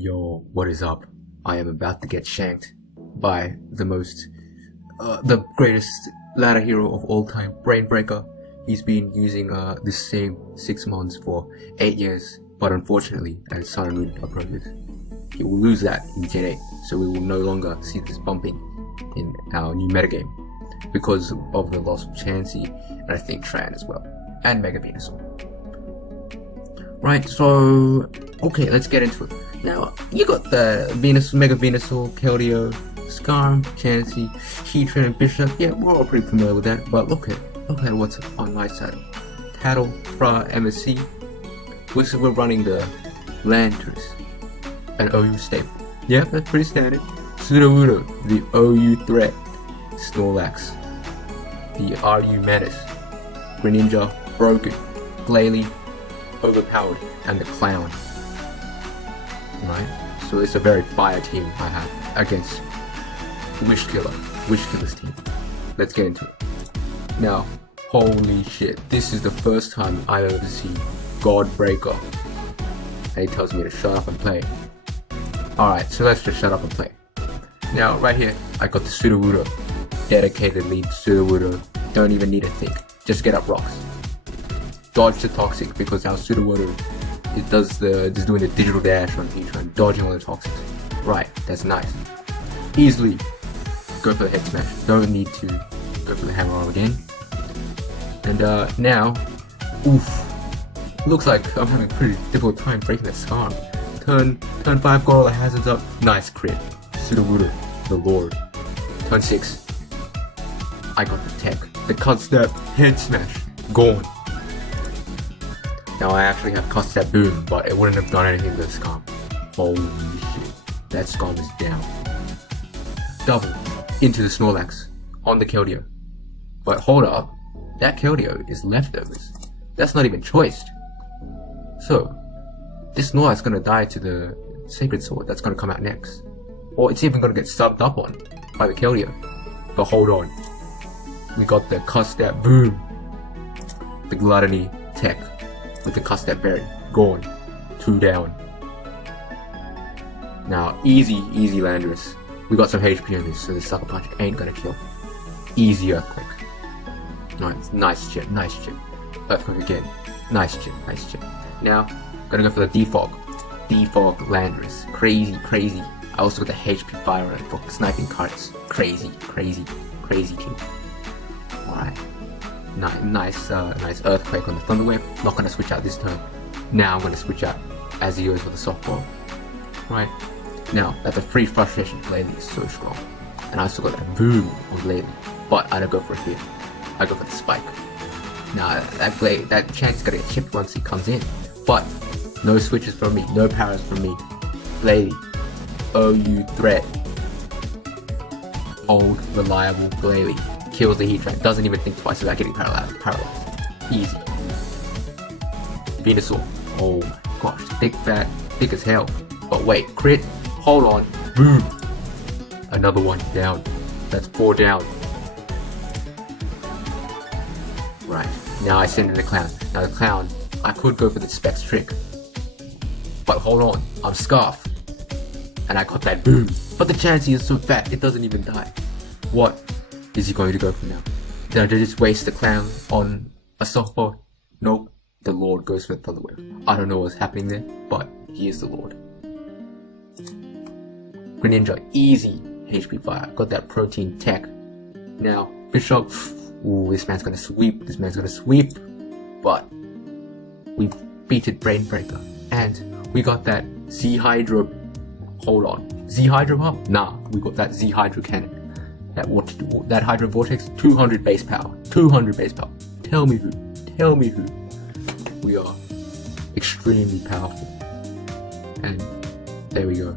Yo, what is up? I am about to get shanked by the greatest ladder hero of all time, Brainbreaker. He's been using this same 6 months for 8 years, but unfortunately, as Sun and Moon approaches, he will lose that in Gen 8, so we will no longer see this bumping in our new metagame because of the loss of Chansey and I think Tran as well, and Mega Venusaur. Right, so okay, let's get into it. Now, you got the Mega Venusaur, Keldeo, Skarm, Chansey, Heatran, and Bishop. Yeah, we're all pretty familiar with that, but look at what's on my side. Tattle, Fra, MSC. We're running the Landers, an OU staple. Yeah, that's pretty standard. Sudowoodo, the OU threat. Snorlax, the RU menace. Greninja, broken. Glalie, overpowered, and the Clown. Right? So it's a very fire team I have against Wishkiller's team. Let's get into it. Now, holy shit, this is the first time I've ever seen Godbreaker. And he tells me to shut up and play. Alright, so let's just shut up and play. Now, right here, I got the Sudowoodo. Dedicated lead Sudowoodo. Don't even need to think. Just get up rocks. Dodge the Toxic because our Sudowoodo is doing the digital dash on Heatran, dodging all the Toxics. Right, that's nice. Easily go for the head smash. Don't need to go for the hammer arm again. And now, oof. Looks like I'm having a pretty difficult time breaking that Skarm. Turn 5, got all the hazards up. Nice crit. Sudowoodo, the Lord. Turn 6. I got the tech. The cut step, head smash. Gone. Now I actually have cut step boom, but it wouldn't have done anything to the Skarm. Holy shit. That Skarm is down. Double into the Snorlax on the Keldeo. But hold up, that Keldeo is leftovers. That's not even choiced. So, this Snorlax is gonna die to the Sacred Sword that's gonna come out next. Or it's even gonna get subbed up on by the Keldeo. But hold on. We got the cut step boom. The Gluttony tech with the cut step berry. Gone. 2 down. Now, easy Landorus. We got some HP on this, so the Sucker Punch ain't gonna kill. Easy Earthquake. Nice chip. Earthquake again. Nice chip. Now, gonna go for the Defog. Defog Landorus. Crazy. I also got the HP Fire on it for sniping cards. Crazy team. Alright. Nice Earthquake on the Thunder Wave. Not gonna switch out this turn. Now I'm gonna switch out Azio's with the Softball. Right. Now, that's a free frustration. Glalie is so strong. And I also got that boom on Glalie. But I don't go for it here. I go for the Spike. Now, that chance is gonna get chipped once he comes in. But, no switches from me. No powers from me. Glalie. OU threat. Old, reliable Glalie. Kills the Heatran. Doesn't even think twice about getting paralyzed. Easy. Venusaur. Oh my gosh. Thick as hell. But wait, crit. Hold on. Boom. Another one down. That's 4 down. Right. Now I send in the Clown. Now the Clown, I could go for the Specs trick. But hold on. I'm Scarf. And I got that boom. But the Chansey is so fat, it doesn't even die. What is he going to go for now? Did I just waste the Clown on a softball? Nope. The Lord goes for the Thunder Wave. I don't know what's happening there, but he is the Lord. Greninja, easy HP fire. Got that protein tech. Now, Bishop. Ooh, this man's gonna sweep. But we beated Brainbreaker. And we got that Z-Hydro. Hold on. Z-Hydro up? Nah, we got that Z-Hydro cannon. That Hydro Vortex, 200 base power. Tell me who. We are extremely powerful. And there we go.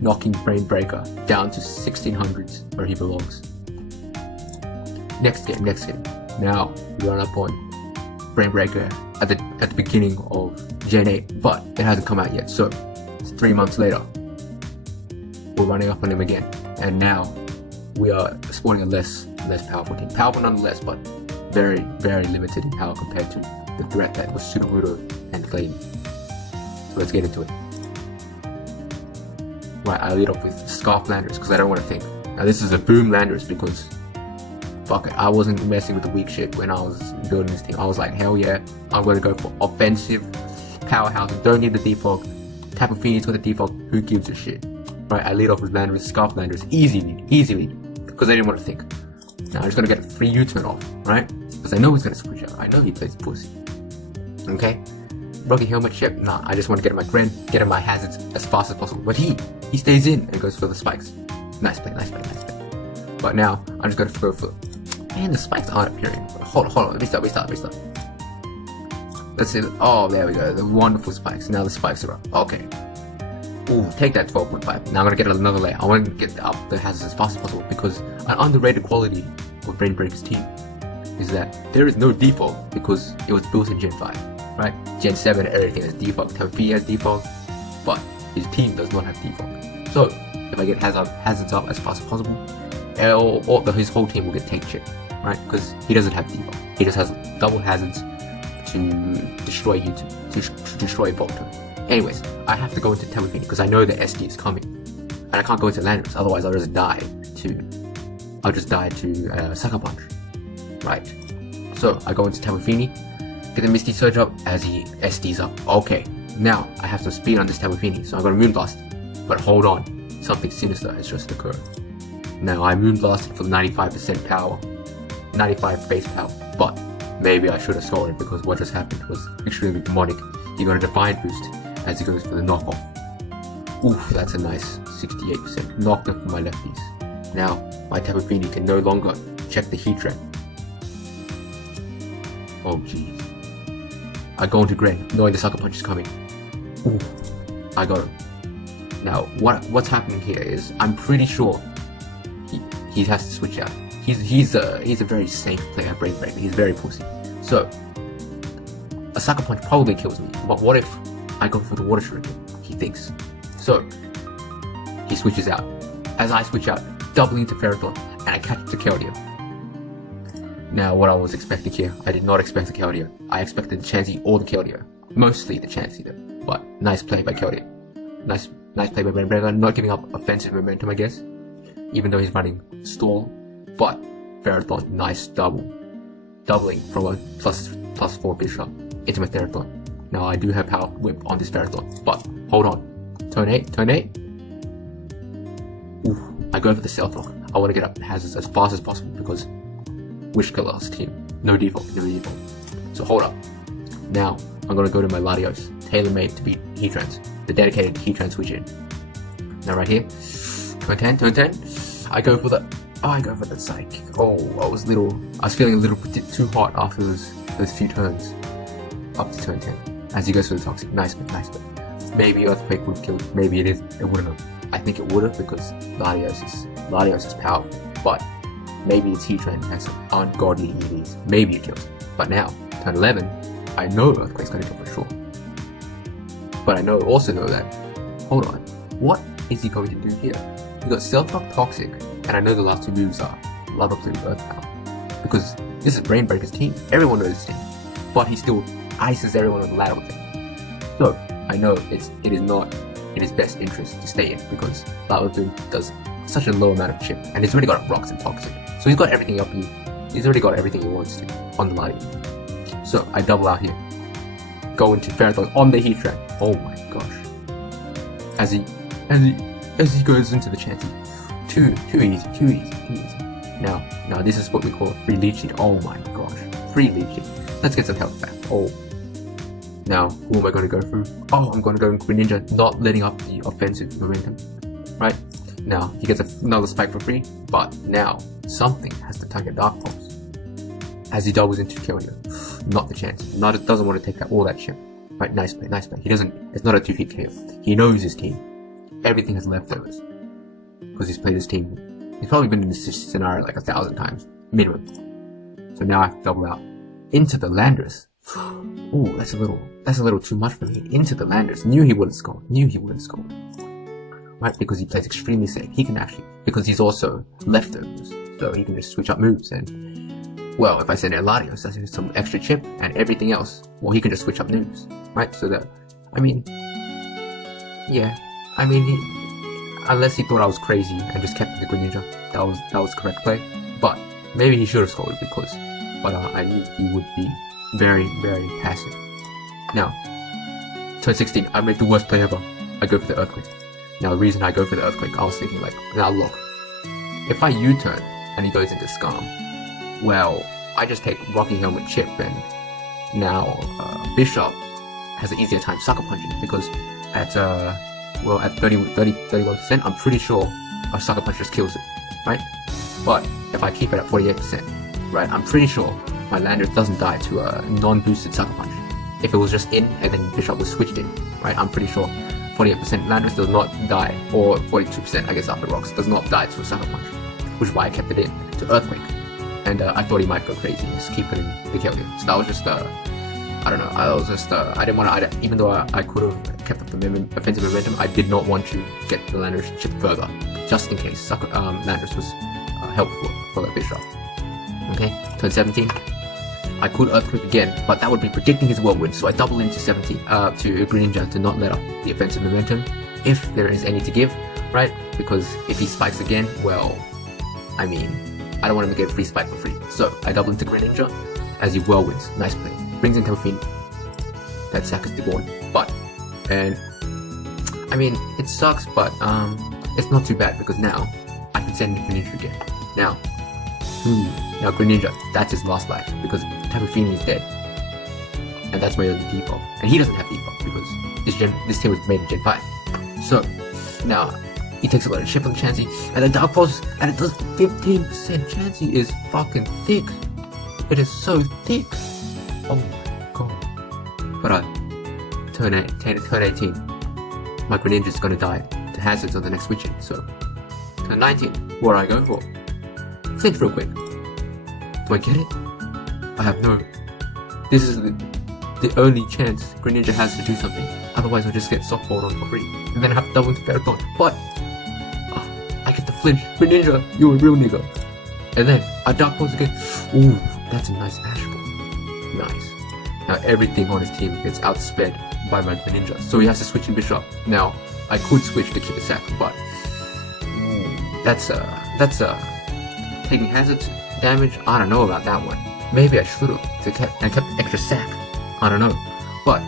Knocking Brainbreaker down to 1600s where he belongs. Next game. Now we run up on Brainbreaker at the beginning of Gen 8, but it hasn't come out yet, so it's 3 months later. We're running up on him again, and now we are sporting a less powerful team. Powerful nonetheless, but very limited in power compared to the threat that was Sudowoodo and Glalie. So let's get into it. Right, I lead off with Scarf Landers because I don't want to think. Now this is a Boom Landers because fuck it, I wasn't messing with the weak shit when I was building this team. I was like, hell yeah, I'm going to go for offensive powerhouse. Don't need the defog. Tapu Fini's got the defog. Who gives a shit? Right, I lead off with Landers, Scarf Landers, easy lead, because I didn't want to think. Now I'm just going to get a free U-turn off, right? Because I know he's going to switch out. I know he plays pussy. Okay? Rocky Helmet chip, nah, I just want to get in my Gren, get in my hazards as fast as possible. But he stays in and goes for the spikes. Nice play. But now, I'm just going to go for... Man, the spikes aren't appearing. Hold on, restart. Let's see, oh, there we go, the wonderful spikes. Now the spikes are up, okay. Ooh, take that 12.5. Now I'm going to get another layer. I want to get up the hazards as fast as possible because an underrated quality of Brainbreaker's team is that there is no default because it was built in Gen 5, right? Gen 7, everything has default. Tapu has default, but his team does not have default. So, if I get hazards up as fast as possible, his whole team will get take chip, right? Because he doesn't have default. He just has double hazards to destroy you, to destroy Bolter. Anyways, I have to go into Tapu Fini because I know the SD is coming. And I can't go into Landers, otherwise I'll just die to Sucker Punch. Right. So I go into Tapu Fini, get the Misty Surge up as he SDs up. Okay, now I have some speed on this Tapu Fini, so I'm gonna Moonblast. But hold on, something sinister has just occurred. Now I Moonblasted for 95% power, 95 base power, but maybe I should have scored it because what just happened was extremely demonic. He got a Defiant boost as he goes for the knockoff. Oof, that's a nice 68%. Knocked up for my lefties. Now, my Tapu Fini can no longer check the heat trap. Oh jeez. I go into Gren, knowing the Sucker Punch is coming. Ooh, I got him. Now, what's happening here is, I'm pretty sure he has to switch out. He's a very safe player, Brainbreaker. He's very pussy. So, a Sucker Punch probably kills me, but what if I go for the Water Shuriken? He thinks. So, he switches out. As I switch out, doubling into Ferrothorn, and I catch the Keldeo. Now, what I was expecting here, I did not expect the Keldeo. I expected the Chansey or the Keldeo. Mostly the Chansey though, but nice play by Keldeo. Nice play by Brainbreaker, not giving up offensive momentum, I guess. Even though he's running stall, but Ferrothorn, nice doubling from a plus 4 Bishop into my Ferrothorn. Now I do have Power Whip on this Ferrothorn, but hold on. Turn 8. Ooh, I go for the Stealth Rock. I want to get up hazards as fast as possible because Wish Killer's team. No default. So hold up. Now I'm going to go to my Latios, tailor-made to beat Heatrans, the dedicated Heatran switch in. Now right here, turn 10. I go for the Psychic. Oh, I was feeling a little bit too hot after those few turns. Up to turn 10. As he goes for the Toxic. Nice bit. Maybe Earthquake would have killed. Maybe it wouldn't have. I think it would have because Latios is powerful. But maybe its Heatran has some ungodly EVs. Maybe it kills. But now, turn 11, I know Earthquake's gonna kill for sure. But I also know that, hold on, what is he going to do here? You got Stealth Rock, Toxic, and I know the last two moves are Lava Plume, Earth Power. Because this is Brainbreaker's team. Everyone knows his team. But he still ices everyone on the ladder with it. So, I know it is not in his best interest to stay in because Lava Plume does such a low amount of chip, and he's already got Rocks and Toxic. So he's got everything up here. He's already got everything he wants to on the ladder. So, I double out here. Go into Ferrothorn on the Heatran. Oh my gosh. As he goes into the Chansey. Too easy. Now this is what we call a free lead sheet. Oh my gosh. Free lead sheet. Let's get some health back. Oh. Now, who am I going to go through? Oh, I'm going to go Greninja, not letting up the offensive momentum. Right? Now, he gets another spike for free, but now, something has to target Dark Pulse. As he doubles into Keldeo. Not the chance. Doesn't want to take all that shit. Right, nice play. It's not a 2-hit KO. He knows his team. Everything has leftovers. Because he's played his team. He's probably been in this scenario like 1,000 times. Minimum. So now I have to double out. Into the Landers. Ooh, that's a little too much for me. Into the Landers. Knew he wouldn't score. Right, because he plays extremely safe. He can actually, because he's also leftovers. So he can just switch up moves and, well, if I send in Latios, that's some extra chip and everything else. Well, he can just switch up moves. Right, so that, Unless he thought I was crazy and just kept the Greninja. That was correct play. But maybe he should have scored because, I knew he would be very, very passive. Now, turn 16, I made the worst play ever. I go for the Earthquake. Now, the reason I go for the Earthquake, I was thinking like, now look, if I U-turn and he goes into Scam, well, I just take Rocky Helmet Chip, and now Bishop has an easier time Sucker Punching because at 31%, I'm pretty sure a Sucker Punch just kills it, right? But if I keep it at 48%, right, I'm pretty sure my Landorus doesn't die to a non-boosted Sucker Punch. If it was just in and then Bishop was switched in, right, I'm pretty sure 48% Landorus does not die, or 42% I guess after Rocks, does not die to a Sucker Punch, which is why I kept it in to Earthquake. And I thought he might go crazy and just keep it in the kill game. So that was just, I don't know, I didn't want to, even though I could have kept up the offensive momentum, I did not want to get the Landorus chip further, just in case Landorus was helpful for the Bishop. Okay, turn 17. I could Earthquake again, but that would be predicting his Whirlwind, so I double into 17 to Greninja to not let up the offensive momentum, if there is any to give, right? Because if he spikes again, well, I mean, I don't want him to get a free spike for free. So I double into Greninja as he Whirlwinds. Nice play. Brings in Telfine. That sack is deborn. But, and I mean, it sucks, but it's not too bad because now I can send Greninja again. Now Greninja, that's his last life because Tapu Fini is dead. And that's my only default. And he doesn't have default because this team was made in Gen 5. So, now, he takes a lot of chip on Chansey, and the Dark Pulse, and it does 15%. Chansey is fucking thick. It is so thick. Oh my god. But turn 18. My Greninja is gonna die to hazards on the next switch in, so. Turn 19, what do I go for? Think real quick. Do I get it? I have no. This is the only chance Greninja has to do something. Otherwise I'll just get softballed on for free. And then I have to double into Ferrothorn. But I get the flinch. Greninja, you're a real nigga. And then I Dark Pulse again. Ooh, that's a nice Ash Ball. Nice. Now everything on his team gets outsped by my Greninja. So he has to switch in Bishop. Now, I could switch to keep a sack, but that's taking hazards damage. I don't know about that one. Maybe I should have. I kept extra sack. I don't know. But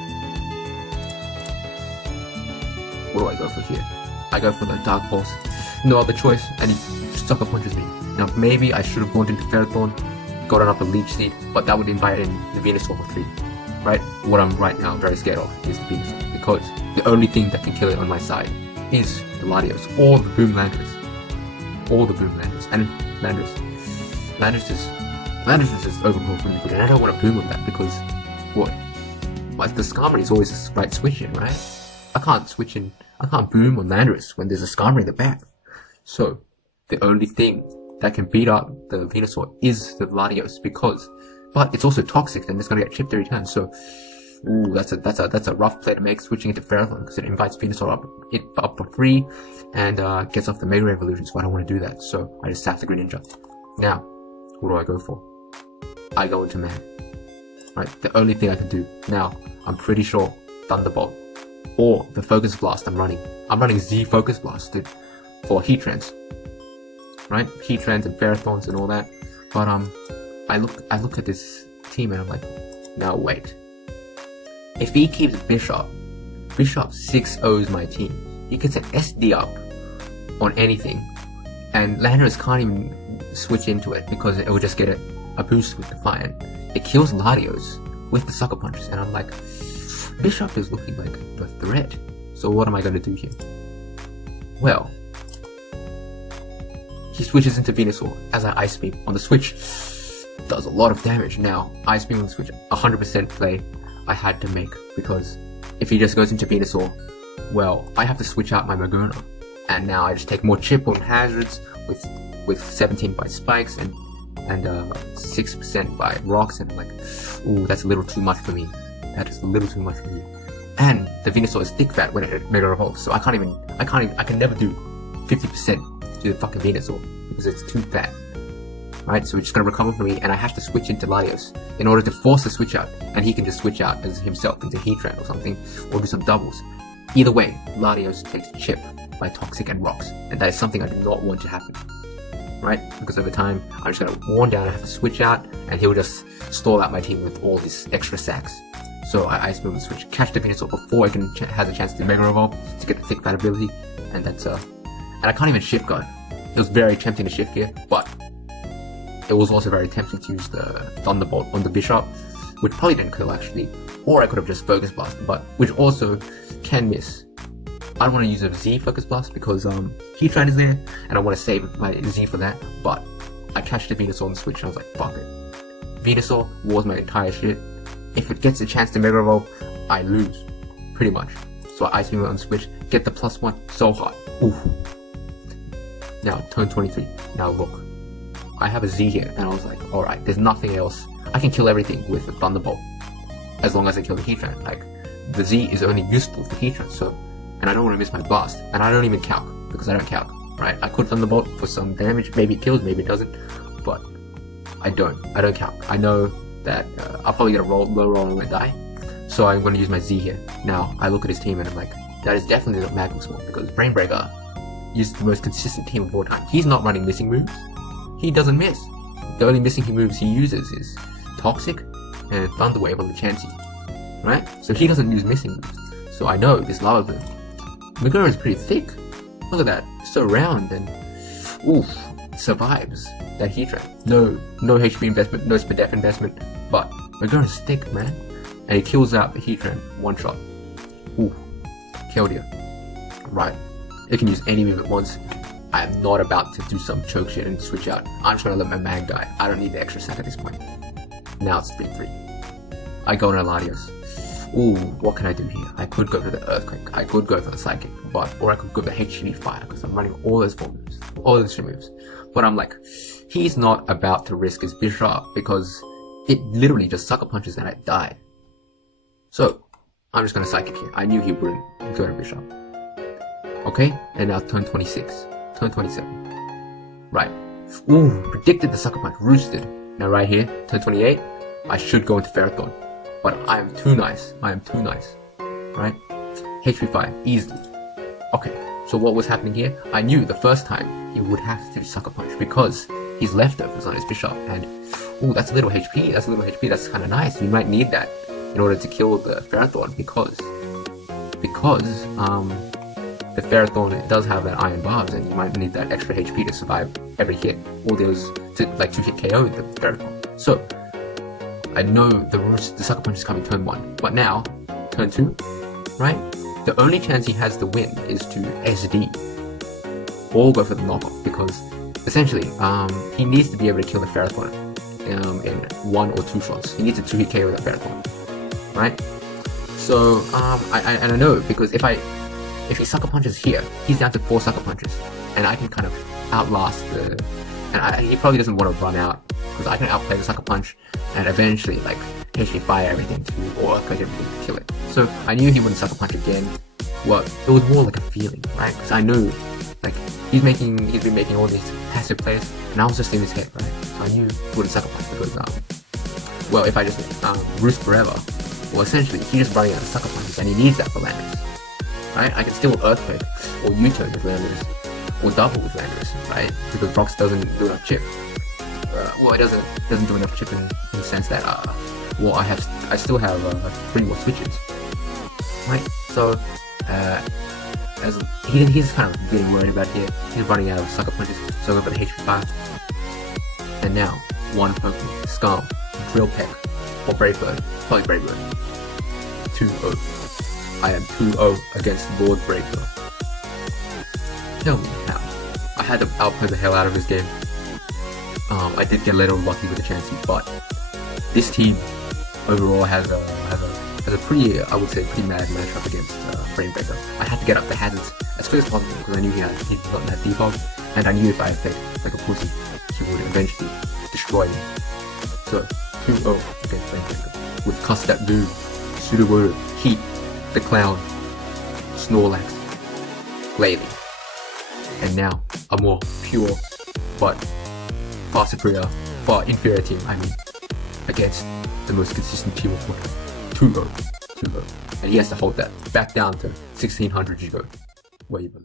what do I go for here? I go for the Dark Pulse. No other choice, and he Sucker Punches me. Now maybe I should have gone into Ferrothorn, gotten up a Leech Seed, but that would invite in the Venusaur for free. Right? What I'm right now very scared of is the Venusaur, because the only thing that can kill it on my side is the Latios or the Boom Landorus. All the Boom Landorus. And Landorus is just overpowered for me, and I don't want to boom on that because what? Like the Skarmory is always a right switch in, right? I can't boom on Landorus when there's a Skarmory in the back. So the only thing that can beat up the Venusaur is the Latios but it's also toxic and it's gonna get chipped every turn. So ooh, that's a rough play to make, switching into Ferrothorn because it invites Venusaur up for free and gets off the Mega Evolution, so I don't want to do that. So I just sack the Greninja. Now, what do I go for? I go into Man. Right, the only thing I can do. Now, I'm pretty sure Thunderbolt or the Focus Blast I'm running Z Focus Blast for Heatrans. Right? Heatrans and Ferrothorns and all that. But I look at this team and I'm like, now wait. If he keeps Bishop 6-0s my team. He gets an SD up on anything. And Landorus can't even switch into it because it will just get a boost with Defiant. It kills Latios with the Sucker Punches, and I'm like, Bishop is looking like a threat. So what am I going to do here? Well, he switches into Venusaur as I Ice Beam on the Switch. Does a lot of damage. Now, Ice Beam on the Switch, 100% play I had to make, because if he just goes into Venusaur, well, I have to switch out my Magona. And now I just take more chip on hazards with 17 by spikes and 6% by rocks, and I'm like, ooh, that's a little too much for me. That is a little too much for me. And the Venusaur is thick fat when it Mega Evolves, so I can never do 50% to the fucking Venusaur because it's too fat. Right, so it's just gonna recover for me, and I have to switch into Latios in order to force the switch out, and he can just switch out as himself into Heatran or something, or do some doubles. Either way, Latios takes chip by Toxic and Rocks, and that is something I do not want to happen. Right? Because over time, I'm just gonna worn down and have to switch out, and he'll just stall out my team with all these extra sacks. So I Ice Beam and switch, catch the Venusaur before it has a chance to Mega Evolve to get the thick Bat ability, and that's and I can't even Shift Guard. It was very tempting to Shift Gear, but it was also very tempting to use the Thunderbolt on the Bishop, which probably didn't kill actually, or I could have just Focus Blast, but which also can miss. I don't want to use a Z Focus Blast because Heatran is there, and I want to save my Z for that, but I catched the Venusaur on the switch and I was like, fuck it. Venusaur was my entire shit. If it gets a chance to Mega Evolve, I lose. Pretty much. So I Ice Beam on the switch, get the +1, so hot. Oof. Now, turn 23. Now look. I have a Z here, and I was like, alright, there's nothing else. I can kill everything with the Thunderbolt. As long as I kill the Heatran. Like, the Z is only useful for Heatran, so... And I don't want to miss my blast. And I don't even calc, because I don't calc, right? I could Thunderbolt for some damage, maybe it kills, maybe it doesn't, but I don't calc. I know that I'll probably get a low roll and I die, so I'm going to use my Z here. Now, I look at his team and I'm like, that is definitely not Magma Swarm, because Brainbreaker is the most consistent team of all time. He's not running missing moves. He doesn't miss. The only missing moves he uses is Toxic and Thunder Wave on the Chansey, right? So he doesn't use missing moves. So I know this Lava Boom. Megura is pretty thick. Look at that, so round and oof, survives that Heatran. No HP investment, no Spadef investment, but Megura is thick, man. And he kills out the Heatran one shot. Ooh, killed you. Right, it can use any move at once. I am not about to do some choke shit and switch out. I'm just gonna let my mag die. I don't need the extra sack at this point. Now it's 3-3. I go on Latios. Ooh, what can I do here? I could go for the Earthquake, I could go for the Psychic, or I could go for the HP Fire, because I'm running all those 4 moves, all those 3 moves. But I'm like, he's not about to risk his Bishop, because it literally just Sucker Punches and I die. So, I'm just gonna Psychic here. I knew he wouldn't go to Bishop. Okay, and now turn 26, turn 27. Right. Ooh, predicted the Sucker Punch, roosted. Now right here, turn 28, I should go into Ferrothorn. But I am too nice. I am too nice. Right? HP 5, easily. Okay, so what was happening here? I knew the first time he would have to Sucker Punch because he's leftovers on his Bishop. And, ooh, that's a little HP. That's a little HP. That's kind of nice. You might need that in order to kill the Ferrothorn because the Ferrothorn does have that Iron Barbs and you might need that extra HP to survive every hit. Or those to, like, 2-hit KO the Ferrothorn. So, I know the Sucker Punch is coming turn 1, but now, turn 2, right? The only chance he has to win is to SD, or go for the knockoff, because, essentially, he needs to be able to kill the Ferrothorn in 1 or 2 shots. He needs a 2-hit KO with that Ferrothorn, right? So, I know, because if he Sucker Punches here, he's down to 4 Sucker Punches, and I can kind of outlast the, and he probably doesn't want to run out, because I can outplay the Sucker Punch, and eventually, like, HP Fire everything or Earthquake everything to kill it. So, I knew he wouldn't Sucker Punch again. Well, it was more like a feeling, right? Because I knew, like, he's been making all these passive plays, and I was just in his head, right? So I knew he wouldn't Sucker Punch because, well, if I just, Roost forever, well, essentially, he's just running out of Sucker Punches, and he needs that for Landers, right? I can still Earthquake, or U-turn with Landers, or double with Landers, right? Because Brox doesn't do enough chip. Well, it doesn't do enough chip in the sense that well, I still have 3 more switches, right? So as he's kind of getting worried about here. He's running out of Sucker Punches, so I'll go for the HP 5. And now 1 Pokemon, Skull, Drill Peck, or Brave Bird, probably Brave Bird. 2-0. I am 2-0 against Lord Brave Bird. Tell me how. I had to outplay the hell out of this game. I did get a little lucky with the Chansey, but this team overall has a pretty, I would say, pretty mad matchup against Brainbreaker. I had to get up the hazards as quick as possible because I knew he'd gotten that defog, and I knew if I played like a pussy, he would eventually destroy me. So 2-0 against Brainbreaker with Cuss That Dude, Sudowoodo, Heat, the Clown, Snorlax, Glalie, and now a more pure but far superior, far inferior team, against the most consistent team of all time. 2-0. and he has to hold that back down to 1600 GP, way below.